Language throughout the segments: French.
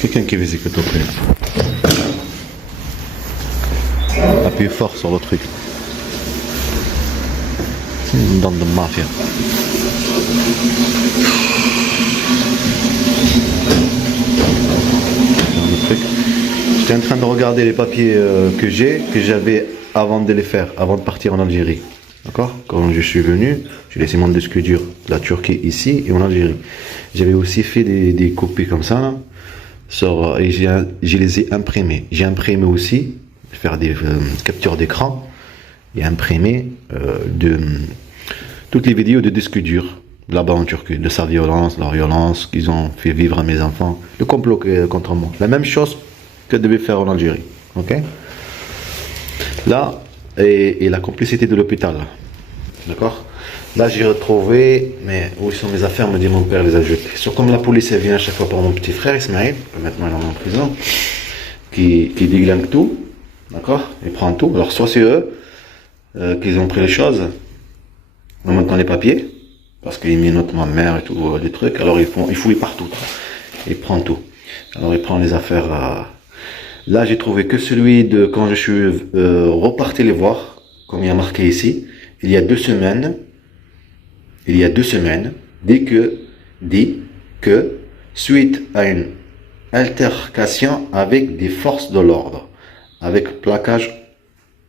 Quelqu'un qui visite que toi plaît. Appuie fort sur le truc. C'est une bande de mafia. J'étais en train de regarder les papiers que j'avais avant de les faire, avant de partir en Algérie. D'accord? Quand je suis venu, j'ai laissé mon disque dur de la Turquie ici et en Algérie. J'avais aussi fait des copies comme ça, là, et je les ai imprimés. J'ai imprimé aussi, faire des captures d'écran et imprimer toutes les vidéos de disque dur là-bas en Turquie, de sa violence, leur violence qu'ils ont fait vivre à mes enfants, le complot contre moi. La même chose que devait faire en Algérie. Ok? Là, et la complicité de l'hôpital. D'accord? Là, j'ai retrouvé, mais où sont mes affaires, me dit mon père les a jetées. Sur comme la police elle vient à chaque fois pour mon petit frère Ismaël, que maintenant il est en prison, qui déglingue tout, d'accord? Il prend tout. Alors, soit c'est eux qu'ils ont pris les choses, en même temps les papiers, parce qu'ils notent ma mère et tout, des trucs, alors ils fouillent partout. Ils prennent tout. Alors, ils prennent les affaires. Là, j'ai trouvé que celui de quand je suis reparti les voir, comme il y a marqué ici, il y a 2 semaines, dit que suite à une altercation avec des forces de l'ordre, avec plaquage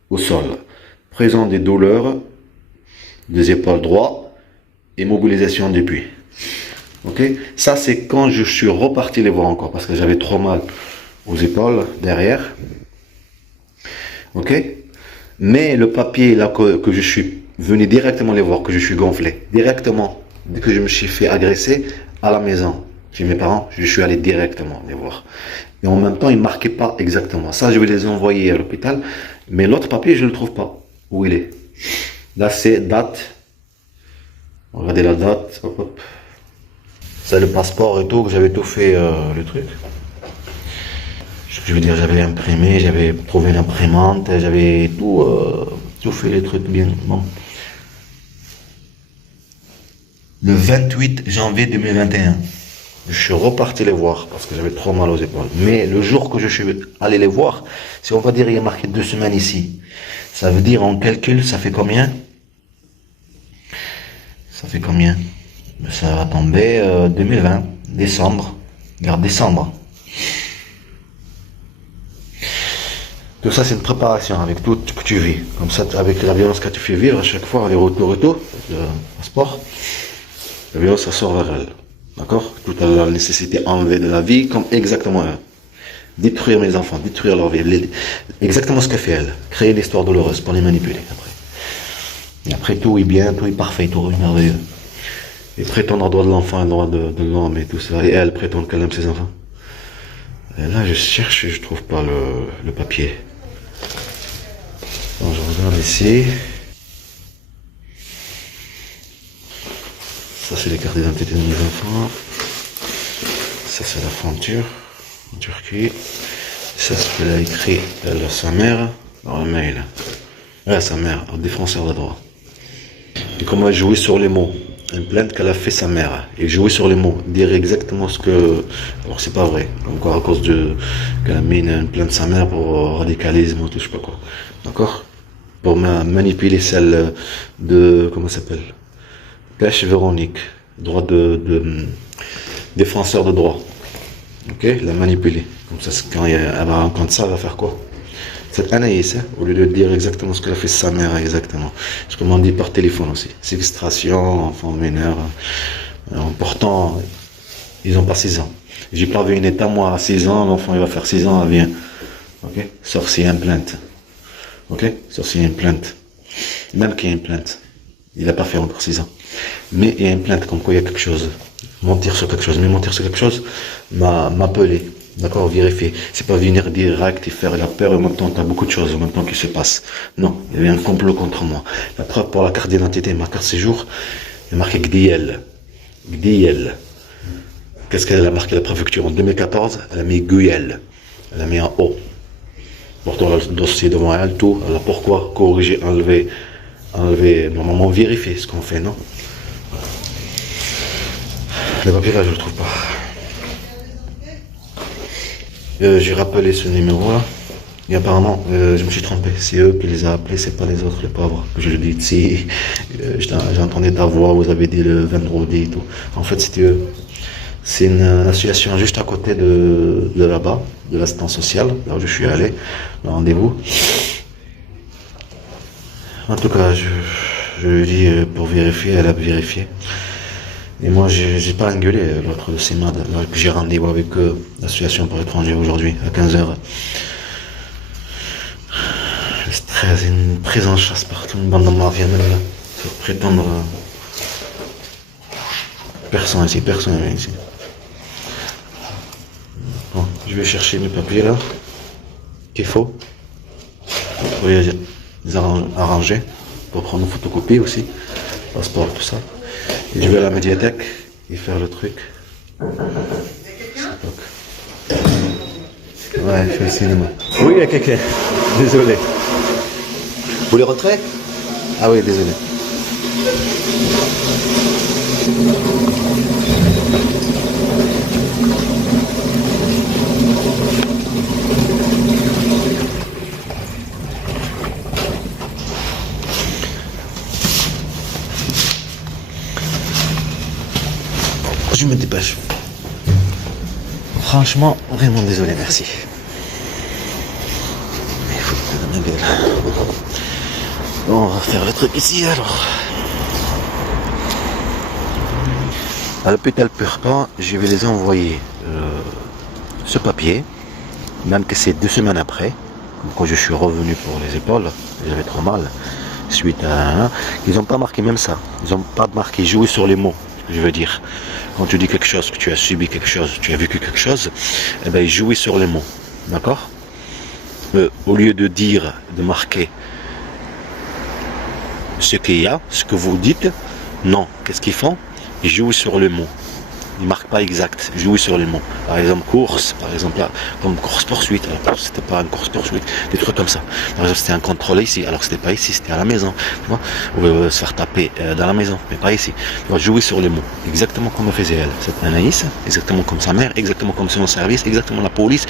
au sol, présent des douleurs des épaules droites et mobilisation depuis. Ok, ça c'est quand je suis reparti les voir encore parce que j'avais trop mal aux épaules derrière. Ok, mais le papier là que je suis venu directement les voir, que je suis gonflé directement, dès que je me suis fait agresser à la maison chez mes parents, je suis allé directement les voir. Et en même temps, ils ne marquaient pas exactement. Ça, je vais les envoyer à l'hôpital, mais l'autre papier, je ne le trouve pas. Où il est? Là, c'est date. Regardez la date. Hop, hop. C'est le passeport et tout, que j'avais tout fait le truc. Je veux dire, j'avais imprimé, j'avais trouvé une imprimante, j'avais tout fait les trucs bien. Bon. Le 28 janvier 2021, je suis reparti les voir parce que j'avais trop mal aux épaules. Mais le jour que je suis allé les voir, si on va dire il y a marqué 2 semaines ici, ça veut dire en calcul, ça fait combien? Ça fait combien? Ça va tomber 2020, décembre. Regarde, décembre. Tout ça, c'est une préparation avec tout ce que tu vis. Comme ça, avec la violence que tu fais vivre à chaque fois, les retours et tout, le sport, la violence, ça sort vers elle. D'accord? Toute la nécessité enlevée de la vie, comme exactement elle. Détruire mes enfants, détruire leur vie. Exactement ce qu'elle fait elle. Créer l'histoire douloureuse pour les manipuler après. Et après, tout est bien, tout est parfait, tout est merveilleux. Et prétendre au droit de l'enfant, au droit de l'homme et tout ça. Et elle prétend qu'elle aime ses enfants. Et là, je cherche et je trouve pas le papier. Donc, je regarde ici. Ça, c'est les cartes d'identité de mes enfants. Ça, c'est la frontière en Turquie. Ça, c'est ce qu'elle a écrit elle, à sa mère dans le mail. À sa mère, au défenseur de droit. Et comment elle jouait sur les mots. Une plainte qu'elle a fait sa mère. Et jouer sur les mots. Dire exactement ce que. Alors, c'est pas vrai. Encore à cause qu'elle a mis une plainte de sa mère pour radicalisme ou tout, je sais pas quoi. D'accord? Pour manipuler celle de. Comment ça s'appelle? Cache Véronique. Droit défenseur de droit. Ok? La manipuler. Comme ça, quand elle va rencontrer ça, elle va faire quoi? Cette Anaïs, hein, au lieu de dire exactement ce qu'elle a fait sa mère, exactement. Ce qu'on m'a dit par téléphone aussi. Séquestration, enfant mineur. Pourtant, ils n'ont pas 6 ans. J'ai pas vu une état, moi, à 6 ans, l'enfant il va faire 6 ans, elle vient. Ok? Sorcier, une plainte. Ok? Sorcier, une plainte. Même qu'il y ait une plainte. Il n'a pas fait encore 6 ans. Mais il y a une plainte comme quoi il y a quelque chose. Mentir sur quelque chose. Mais mentir sur quelque chose, m'appeler. D'accord, vérifier. C'est pas venir direct et faire la peur et en même temps, t'as beaucoup de choses en même temps qui se passent. Non, il y avait un complot contre moi. La preuve pour la carte d'identité, ma carte séjour, il y a marqué Gdiel. Gdiel. Qu'est-ce qu'elle a marqué la préfecture en 2014? Elle a mis Guyel. Elle a mis en haut. Pourtant, le dossier devant elle, tout. Alors pourquoi corriger, enlever, normalement vérifier ce qu'on fait, non? Le papier là, je le trouve pas. J'ai rappelé ce numéro-là. Et apparemment, je me suis trompé. C'est eux qui les a appelés, c'est pas les autres, les pauvres. Que je le dis ici. J'ai entendu ta voix, vous avez dit le vendredi et tout. En fait, c'était eux. C'est une association juste à côté de là-bas, de l'assistance sociale, là où je suis allé, le rendez-vous. En tout cas, je lui dis pour vérifier, elle a vérifié. Et moi, j'ai pas engueulé l'autre de ces mad, là, que j'ai rendez-vous avec l'association pour étrangers aujourd'hui, à 15h. Le stress, une prise en chasse partout, une bande de mafia même là, pour prétendre... Personne ici. Bon, je vais chercher mes papiers là, qu'il faut, pour les arranger, pour prendre une photocopie aussi, passeport, tout ça. Et je vais à la médiathèque et faire le truc. Ouais, je fais le cinéma. Oui, il y a quelqu'un. Désolé. Vous voulez rentrer? Ah oui, désolé. Je me dépêche. Franchement, vraiment désolé, merci. Mais il faut que ma gueule. Bon, on va faire le truc ici alors. À l'hôpital Purpan, je vais les envoyer ce papier, même que c'est 2 semaines après, quand je suis revenu pour les épaules, j'avais trop mal, suite à... Ils n'ont pas marqué même ça, ils n'ont pas marqué jouer sur les mots, je veux dire. Quand tu dis quelque chose, que tu as subi quelque chose, tu as vécu quelque chose, eh bien, jouer sur les mots, d'accord? Au lieu de dire, de marquer ce qu'il y a, ce que vous dites, non, qu'est-ce qu'ils font? Ils jouent sur le mot. Ils ne marquent pas exact, ils jouent sur les mots. Par exemple, course, par exemple, là, comme course-poursuite. C'était pas une course-poursuite, des trucs comme ça. Par exemple, c'était un contrôle ici, alors c'était pas ici, c'était à la maison. Tu vois, ou se faire taper dans la maison, mais pas ici. Tu vois, jouer sur les mots, exactement comme faisait elle, cette Anaïs, exactement comme sa mère, exactement comme son service, exactement la police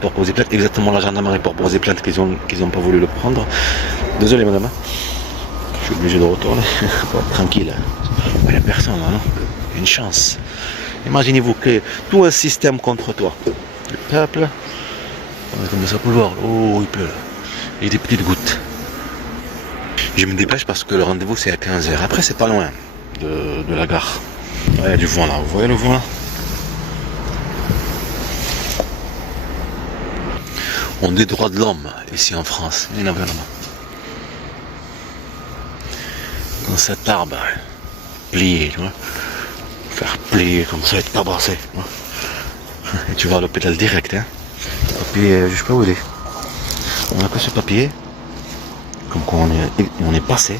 pour poser plainte, exactement la gendarmerie pour poser plainte qu'ils ont pas voulu le prendre. Désolé, madame. Je suis obligé de retourner. Tranquille. Il n'y a personne là, non? Une chance. Imaginez-vous que tout un système contre toi. Le peuple, comme ça peut le voir. Oh, il pleut. Et des petites gouttes. Je me dépêche parce que le rendez-vous c'est à 15h. Après, c'est pas loin de la gare. Il y a du vent là. Vous voyez le vent là? On a des droits de l'homme ici en France. Il y en a vraiment. Dans cet arbre, plié, tu vois. Faire plier comme ça, être tabassé. Et tu vas à l'hôpital direct, hein. Papier, je sais pas où il est. On a que ce papier. Comme quoi on est passé.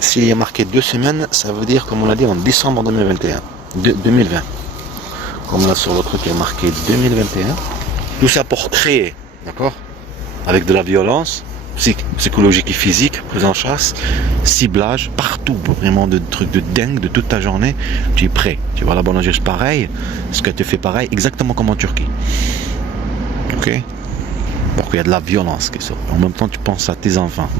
S'il y a marqué 2 semaines, ça veut dire, comme on l'a dit, en décembre 2021. 2020. Comme là sur le truc, il y a marqué 2021. Tout ça pour créer, d'accord? Avec de la violence psychologique et physique, prise en chasse, ciblage, partout, vraiment de trucs de dingue, de toute ta journée, tu es prêt. Tu vas là-bas juste pareil, ce que tu fais pareil, exactement comme en Turquie. Ok? Parce qu'il y a de la violence qui sort. En même temps, tu penses à tes enfants.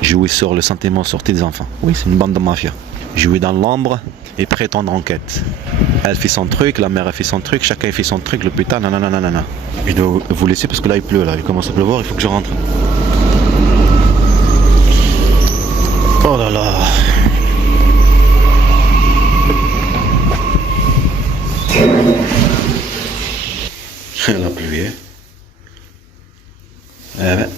Jouer sur le sentiment sur tes enfants. Oui, c'est une bande de mafia. Jouer dans l'ombre et prétendre enquête. Elle fait son truc, la mère a fait son truc, chacun fait son truc, l'hôpital, nanana. Je dois vous laisser parce que là il pleut, là, il commence à pleuvoir, il faut que je rentre. Oh là là. La pluie, hein. Eh ben.